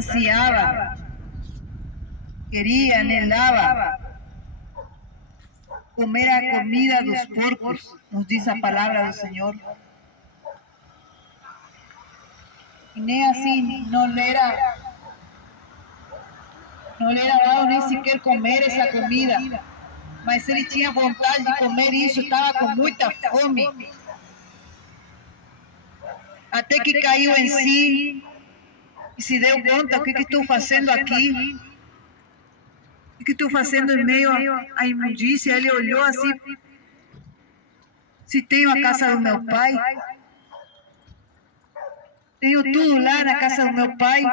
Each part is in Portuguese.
ansiava, queria, anelava comer a comida dos porcos, nos diz a palavra do Senhor. E nem assim não lhe era dado nem sequer comer essa comida, mas ele tinha vontade de comer isso, estava com muita fome. Até que caiu em si e se deu conta: o que estou fazendo aqui? O que estou fazendo em meio à imundícia? Ele olhou assim: se tenho a casa do meu pai, tenho tudo lá na casa do meu pai,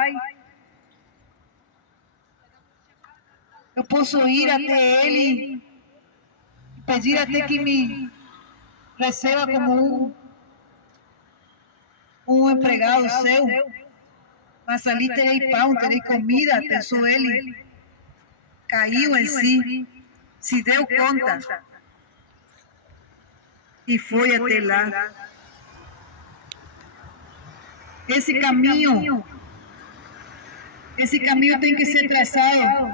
eu posso ir até ele e pedir até que me receba como um empregado seu, mas ali terei pão, terei comida, pensou ele. Caiu em si, se deu conta e foi até lá. Esse caminho tem que ser traçado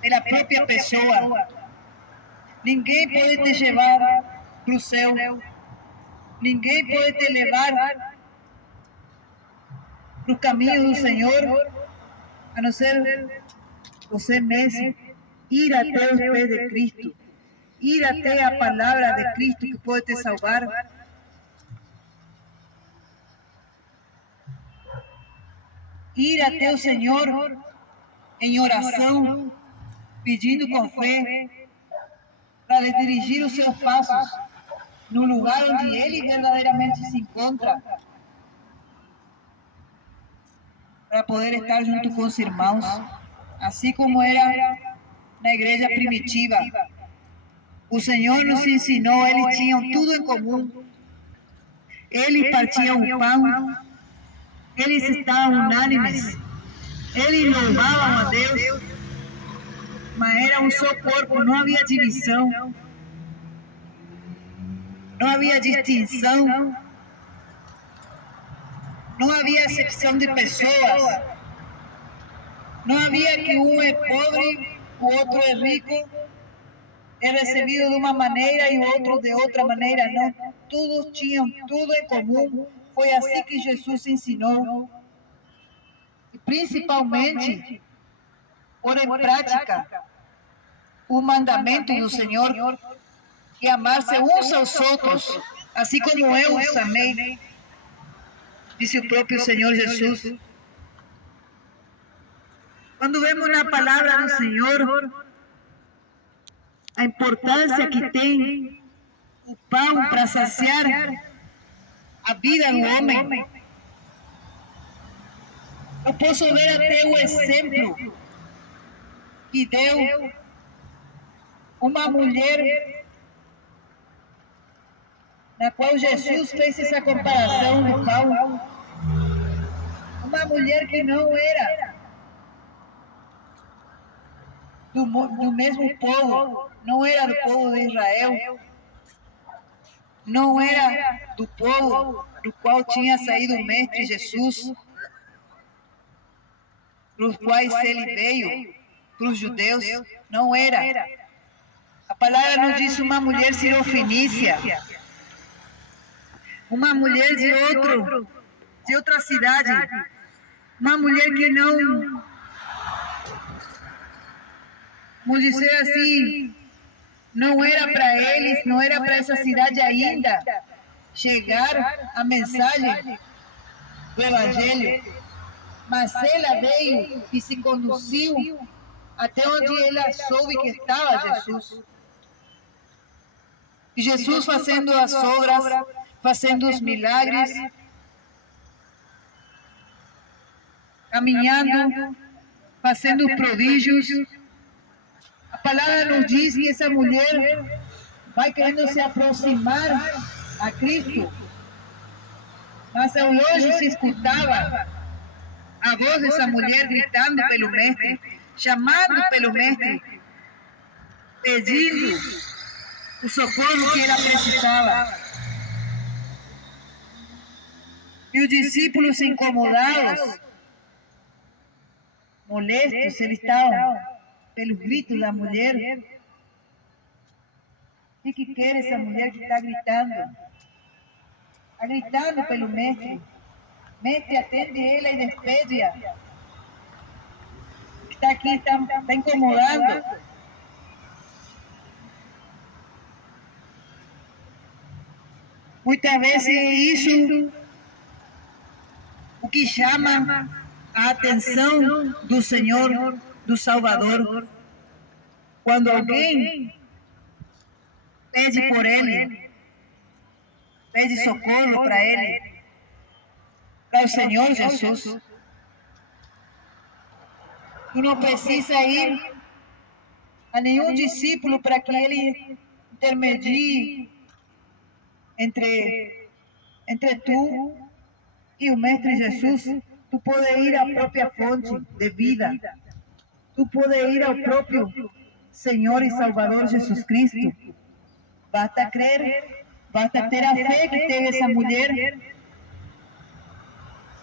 pela própria pessoa. Ninguém pode te levar para o céu. Ninguém pode te levar para o caminho do Senhor, a não ser você mesmo. Ir até os pés de Cristo. Ir até a palavra de Cristo que pode te salvar. Ir até o Senhor em oração, pedindo com fé, para lhe dirigir os seus passos no lugar onde Ele verdadeiramente se encontra, para poder estar junto com os irmãos, assim como era na igreja primitiva. O Senhor nos ensinou, eles tinham tudo em comum. Eles partiam o pão, eles estavam unânimes, eles louvavam a Deus, mas era um só corpo, não havia divisão, não havia distinção, não havia acepção de pessoas, não havia que um é pobre, o outro é rico, é recebido de uma maneira e o outro de outra maneira, não. Todos tinham tudo em comum. Foi assim que Jesus ensinou. E principalmente, pôr em prática o mandamento do Senhor, que amar-se uns aos outros, assim como eu os amei, disse o próprio Senhor Jesus. Quando vemos na palavra do Senhor a importância que tem o pão para saciar a vida do homem, eu posso ver até o exemplo que deu uma mulher, na qual Jesus fez essa comparação do pão. Uma mulher que não era do mesmo povo, não era do povo de Israel, não era do povo do qual tinha saído o Mestre Jesus, para os quais ele veio, para os judeus, não era. A palavra nos diz uma mulher sirofenícia, uma mulher de outra cidade, uma mulher que não, vamos dizer assim, não era para eles, não era para essa cidade ainda chegar a mensagem do Evangelho, mas ela veio e se conduziu até onde ela soube que estava Jesus. E Jesus fazendo as obras, fazendo os milagres, caminhando, fazendo prodígios. A palavra nos diz que essa mulher vai querendo se aproximar a Cristo, mas ao longe se escutava a voz dessa mulher gritando pelo Mestre, chamando pelo Mestre, pedindo o socorro que ela precisava. E os discípulos incomodados molestos, eles estavam pelos gritos da mulher. O que quer essa mulher que está gritando? Está gritando pelo mestre. Mestre, atende ela e despede-a. O que está aqui está incomodando. Muitas vezes é isso o que chama a atenção do Senhor, do Salvador. Quando alguém pede por Ele, pede socorro para Ele, para o Senhor Jesus. Tu não precisa ir a nenhum discípulo para que Ele intermedie entre tu e o Mestre Jesus. Tu pode ir à própria fonte de vida. Tu pode ir ao próprio Senhor e Salvador Jesus Cristo. Basta crer, basta ter a fé que teve essa mulher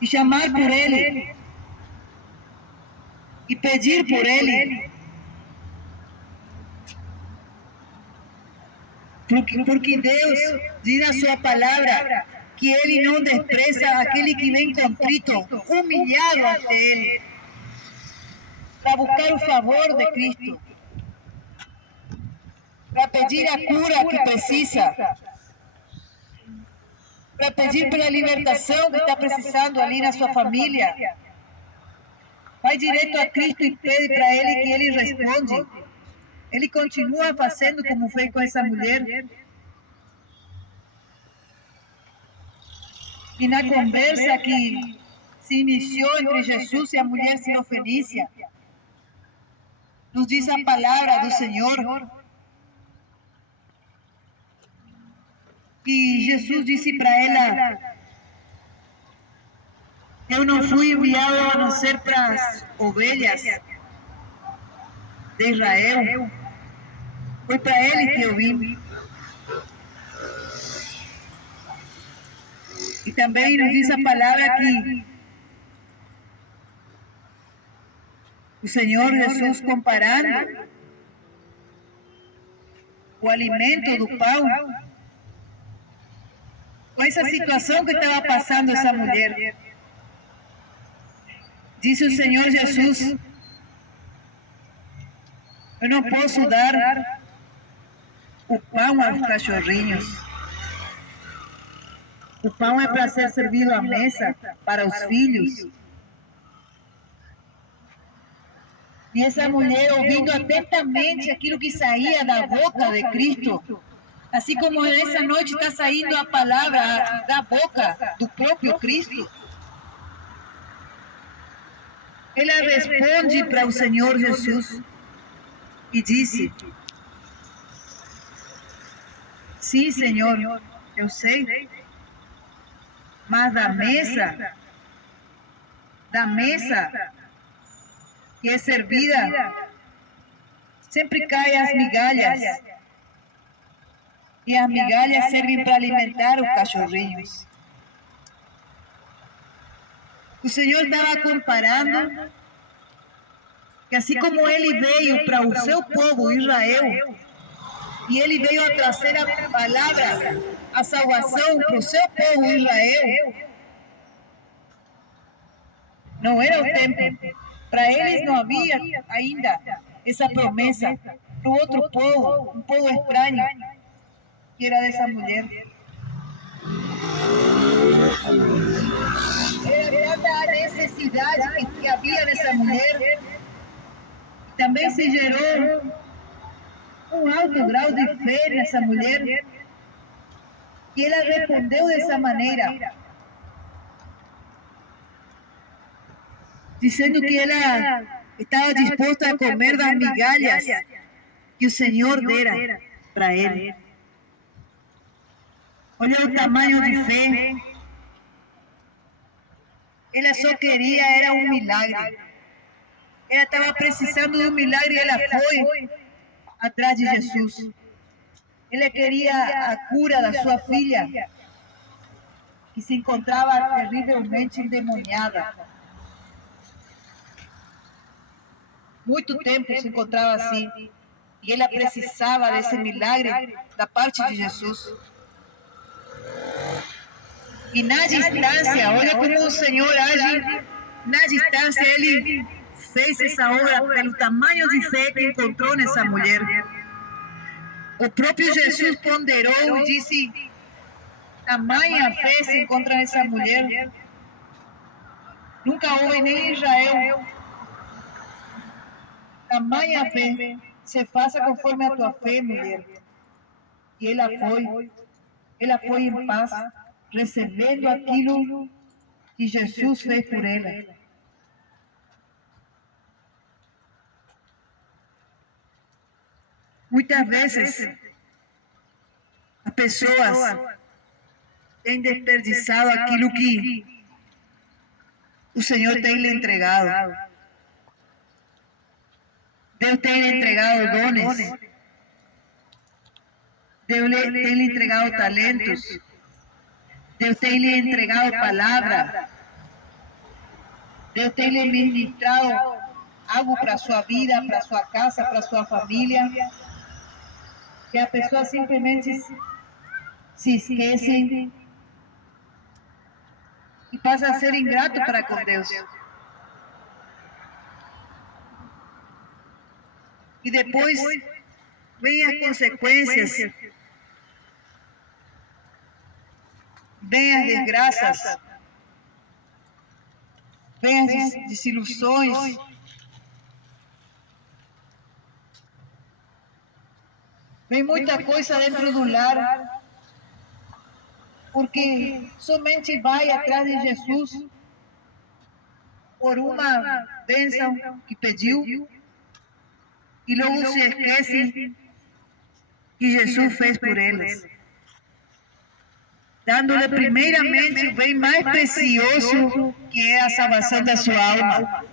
e chamar por Ele e pedir por Ele. Porque Deus diz na sua palavra que Ele não despreza aquele que vem contrito, humilhado ante Ele, para buscar o favor de Cristo, para pedir a cura que precisa, para pedir pela libertação que está precisando ali na sua família. Vai direto a Cristo e pede para Ele que Ele responde. Ele continua fazendo como fez com essa mulher. E na conversa que se iniciou entre Jesus e a mulher sirofenícia, nos diz a palavra do Senhor. E Jesus disse para ela: eu não fui enviado a não ser para as ovelhas de Israel. Foi para ele que eu vim. E também nos diz a palavra que o Senhor Jesus, comparando o alimento do pão com essa situação que estava passando essa mulher, disse o Senhor Jesus: eu não posso dar o pão aos cachorrinhos. O pão é para ser servido à mesa para os filhos. E essa mulher, ouvindo atentamente aquilo que saía da boca de Cristo, assim como essa noite está saindo a palavra da boca do próprio Cristo, ela responde para o Senhor Jesus e disse: sim, Senhor, eu sei, mas da mesa que é servida, sempre caem as migalhas. E as migalhas servem para alimentar os cachorrinhos. O Senhor estava comparando que assim como Ele veio para o seu povo Israel, e Ele veio a trazer a palavra, a salvação para o seu povo Israel, não era o tempo. Para eles não havia ainda essa promessa para o outro povo, um povo estranho, que era dessa mulher. Era tanta a necessidade que havia nessa mulher. Também se gerou um alto grau de fé nessa mulher. E ela respondeu dessa maneira, dizendo que ela estava disposta a comer das migalhas que o Senhor dera para ele. Olha o tamanho de fé. Ela só queria era um milagre. Ela estava precisando de um milagre e ela foi atrás de Jesus. Ela queria a cura da sua filha, que se encontrava terrivelmente endemoniada. muito tempo se encontrava assim. E ela precisava desse milagre da parte de Jesus. E na distância, olha como o Senhor age. Na distância, Ele fez essa obra pelo tamanho de fé que encontrou nessa mulher. O próprio Jesus ponderou e disse: tamanha fé se encontra nessa mulher. Nunca houve nem em Israel. Tamanha fé, se faça conforme a tua fé, mulher. E ela foi em paz, recebendo aquilo que Jesus fez por ela. Muitas vezes, as pessoas têm desperdiçado aquilo que o Senhor tem lhe entregado. Deus tem lhe entregado dones. Deus tem lhe entregado talentos. Deus tem lhe entregado palavra. Deus tem lhe ministrado algo para a sua vida, para a sua casa, para a sua família. Que a pessoa simplesmente se esquece e passa a ser ingrato para com Deus. E depois vem as consequências, vem as desgraças, vem as desilusões. Vem muita coisa dentro do lar, porque somente vai atrás de Jesus por uma bênção que pediu e logo se esquece que Jesus fez por eles, dando-lhe primeiramente o bem mais precioso, que é a salvação da sua alma.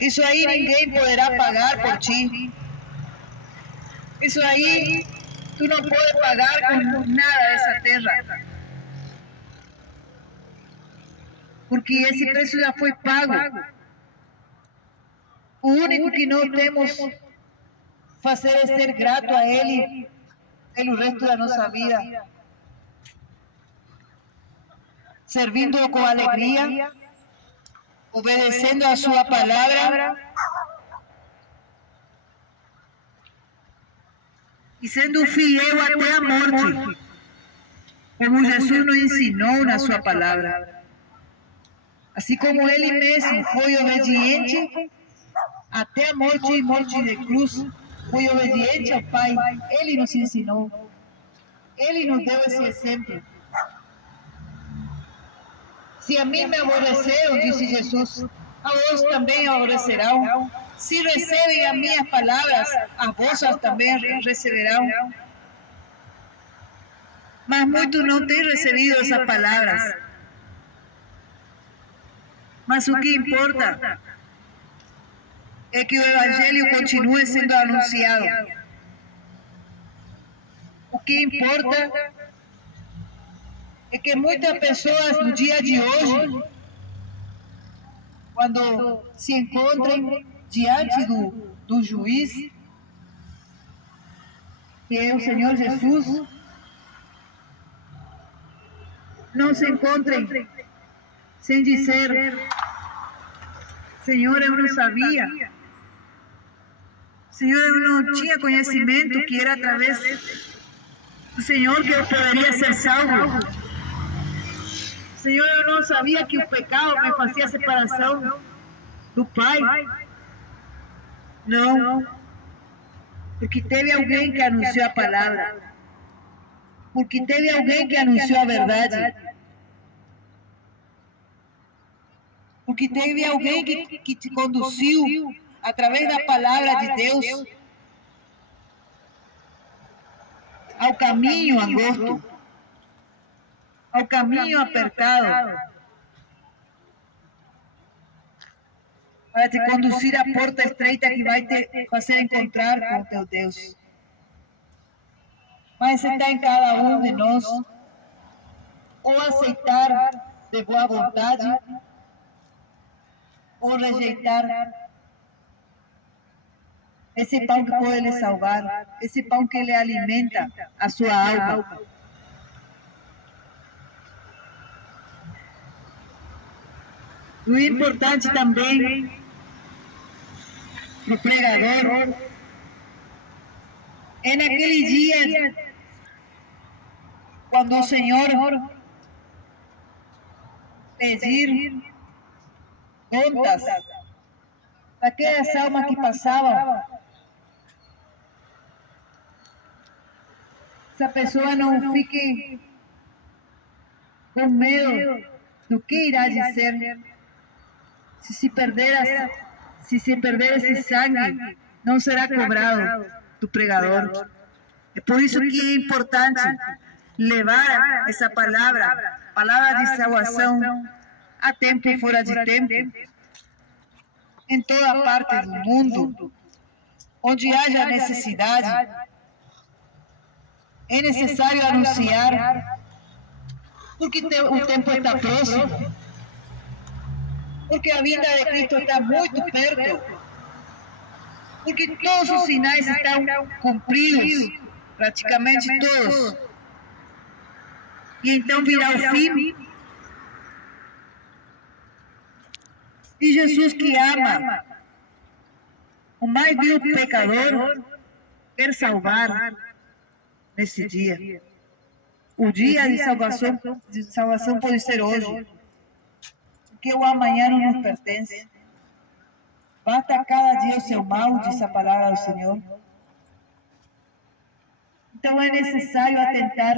Isso aí ninguém poderá pagar por ti. Isso aí tu não podes pagar com nada dessa terra. Porque esse preço já foi pago. O único que nós temos fazer é ser grato a Ele pelo resto da nossa vida. Servindo-o com alegria, obedecendo a sua palavra e sendo fiel até a morte, como Jesus nos ensinou na sua palavra. Assim como Ele mesmo foi obediente até a morte e morte de cruz, foi obediente ao Pai. Ele nos ensinou. Ele nos deu esse exemplo. Se a mim me aborreceram, disse Jesus, a vós também aborrecerão. Se recebem as minhas palavras, as vossas também receberão. Mas muitos não têm recebido essas palavras. Mas o que importa é que o Evangelho continue sendo anunciado. O que importa é que muitas pessoas no dia de hoje, quando se encontrem diante do juiz, que é o Senhor Jesus, não se encontrem sem dizer: Senhor, eu não sabia. Senhor, eu não tinha conhecimento que era através do Senhor que eu poderia ser salvo. Senhor, eu não sabia que o pecado me fazia separação do Pai. Não, porque teve alguém que anunciou a palavra. Porque teve alguém que anunciou a verdade. Porque teve alguém que te conduziu através da palavra de Deus ao caminho angosto, ao caminho apertado, para te conduzir à porta estreita que vai te fazer encontrar com o teu Deus. Mas está em cada um de nós ou aceitar de boa vontade, ou rejeitar esse pão que pode lhe salvar, esse pão que lhe alimenta a sua alma. O importante também para o pregador é naquele dia quando o Senhor pedir contas daquelas almas que passavam. Essa pessoa não fique com medo do que irá dizer. Se se perder esse sangue, não será cobrado do pregador. É por isso que é importante levar essa palavra de salvação, a tempo e fora de tempo, em toda parte do mundo, onde haja necessidade. É necessário anunciar, porque o tempo está próximo, porque a vinda de Cristo está muito perto, porque todos os sinais estão cumpridos, praticamente todos. E então virá o fim. E Jesus, que ama o mais vil pecador, quer salvar nesse dia. O dia de salvação pode ser hoje, porque o amanhã não nos pertence. Basta cada dia o seu mal, diz a palavra do Senhor. Então é necessário atentar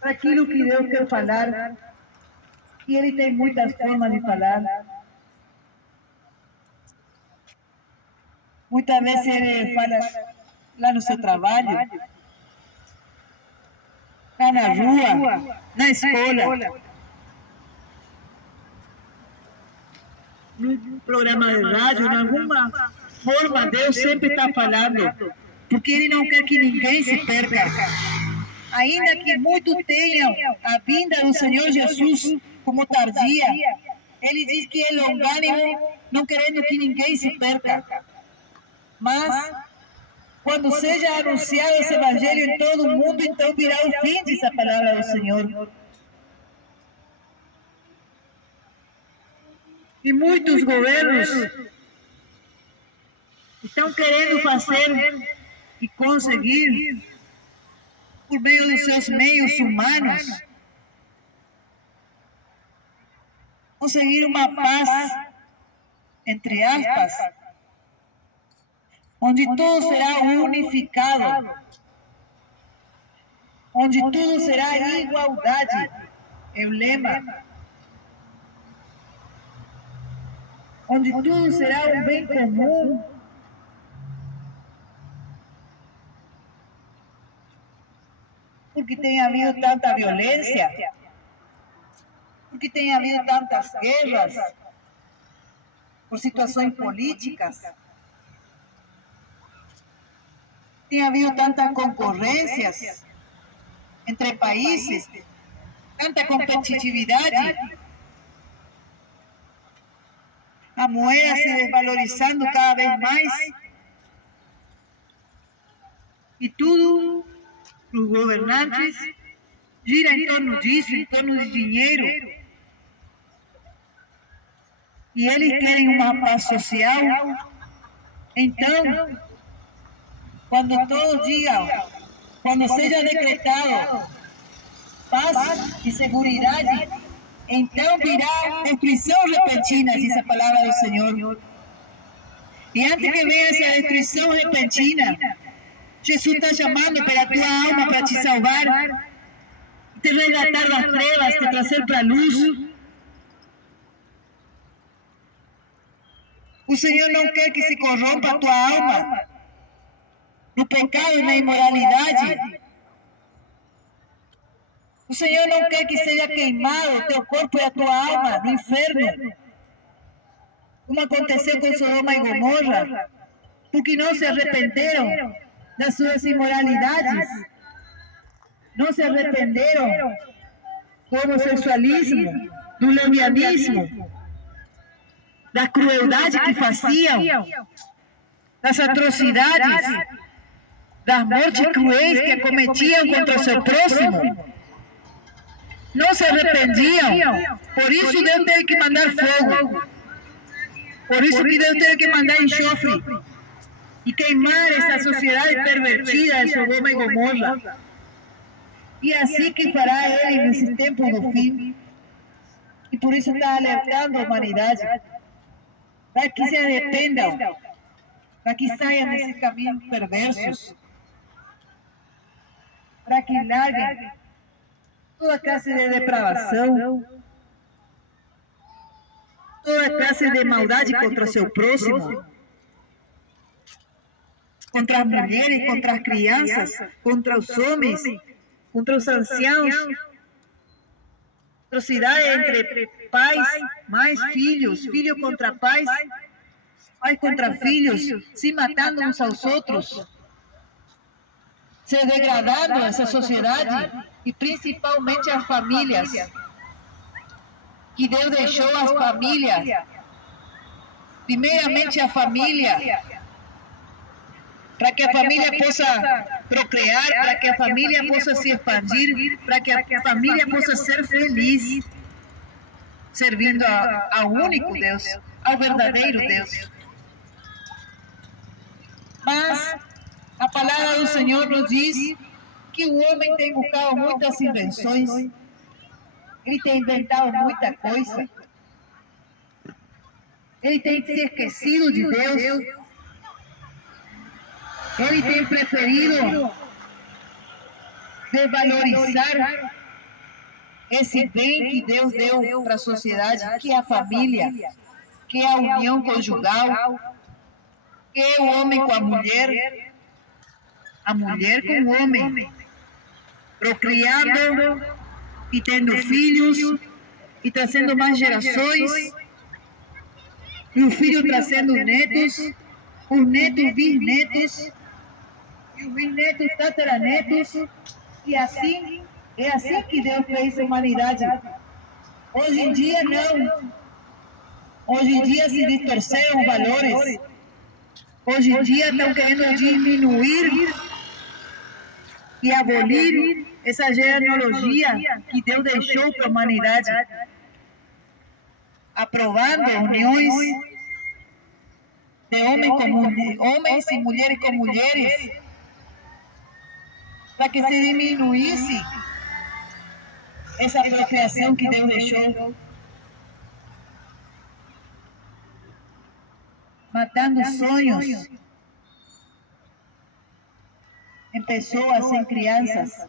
para aquilo que Deus quer falar. E Ele tem muitas formas de falar. Muitas vezes Ele fala lá no seu trabalho, lá na rua, na escola, no programa de rádio, de alguma forma Deus sempre está falando, porque Ele não quer que ninguém se perca. Ainda que muitos tenham a vinda do Senhor Jesus como tardia, Ele diz que é longânimo, não querendo que ninguém se perca. Mas, quando seja anunciado esse evangelho em todo o mundo, então virá o fim, diz a palavra do Senhor. E muitos governos estão querendo fazer e conseguir, por meio dos seus meios humanos, conseguir uma paz, entre aspas, onde tudo será unificado, onde tudo será igualdade, é o lema, onde tudo será um bem comum, porque tem havido tanta violência, porque tem havido tantas guerras, por situações políticas, tem havido tantas concorrências entre países, tanta competitividade, a moeda se desvalorizando cada vez mais, e tudo, os governantes, gira em torno disso, em torno de dinheiro. E eles querem uma paz social. Então, quando todos digam, quando seja decretado paz e segurança, então virá destruição repentina, diz a palavra do Senhor. E antes que venha essa destruição repentina, Jesus está chamando para a tua alma, para te salvar, te resgatar das trevas, te trazer para a luz. O Senhor não quer que se corrompa a tua alma no pecado e na imoralidade. O Senhor não quer que seja queimado o teu corpo e a tua alma no inferno, como aconteceu com Sodoma e Gomorra, porque não se arrependeram das suas imoralidades, não se arrependeram do homossexualismo, do levianismo, da crueldade que faziam, das atrocidades, das mortes cruéis que cometiam contra o seu próximo. Não se arrependiam, por isso Deus teve que mandar fogo, por isso que Deus teve que mandar enxofre e queimar essa sociedade pervertida de Sodoma e Gomorra. E assim que fará Ele nesse tempo do fim. E por isso está alertando a humanidade para que se arrependam, para que saiam desses caminhos perversos, para que larguem toda classe de depravação, toda classe de maldade contra seu próximo, contra as mulheres, contra as crianças, contra os homens, contra os anciãos, atrocidade entre pais, mães, filhos, filhos contra pais, pais contra filhos, se matando uns aos outros, se degradando essa sociedade e principalmente as famílias, que Deus deixou as famílias, primeiramente a família, para que a família possa procriar, para que a família possa se expandir, para que a família possa ser feliz, servindo ao único Deus, ao verdadeiro Deus. Mas a palavra do Senhor nos diz que o homem tem buscado muitas invenções, ele tem inventado muita coisa, ele tem se esquecido de Deus, ele tem preferido desvalorizar esse bem que Deus deu para a sociedade, que é a família, que é a união conjugal, que é o homem com a mulher com o homem, procriando e tendo filhos e trazendo mais gerações, e o filho trazendo netos, os netos bisnetos, e os bisnetos tataranetos, e assim, é assim que Deus fez a humanidade. Hoje em dia não. Hoje em dia se distorceram os valores. Hoje em dia estão querendo diminuir e abolir essa genealogia que Deus deixou para a humanidade, aprovando uniões de homens e mulheres com mulheres, para que se diminuísse essa procriação que Deus deixou, matando sonhos em pessoas, em crianças.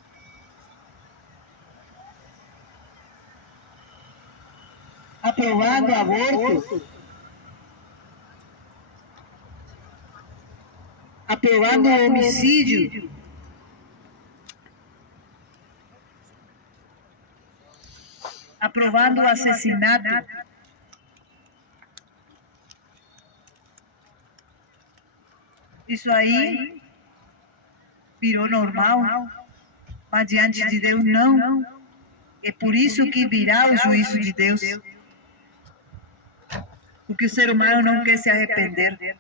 Aprovando aborto, aprovando homicídio, aprovando o assassinato. Isso aí virou normal, mas diante de Deus não. É por isso que virá o juízo de Deus. Porque o ser humano não quer se arrepender.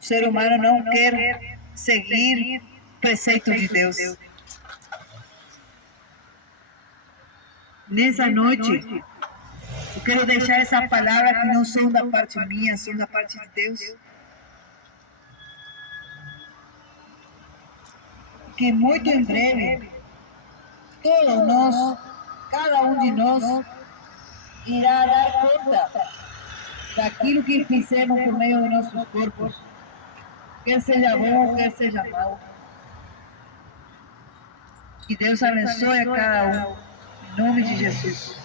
O ser humano não quer seguir o preceito de Deus. Nessa noite, eu quero deixar essa palavra que não são da parte minha, são da parte de Deus. Que muito em breve, todos nós, cada um de nós, irá dar conta daquilo que fizemos por meio de nossos corpos, quer seja bom, quer seja mal. Que Deus abençoe a cada um, em nome de Jesus.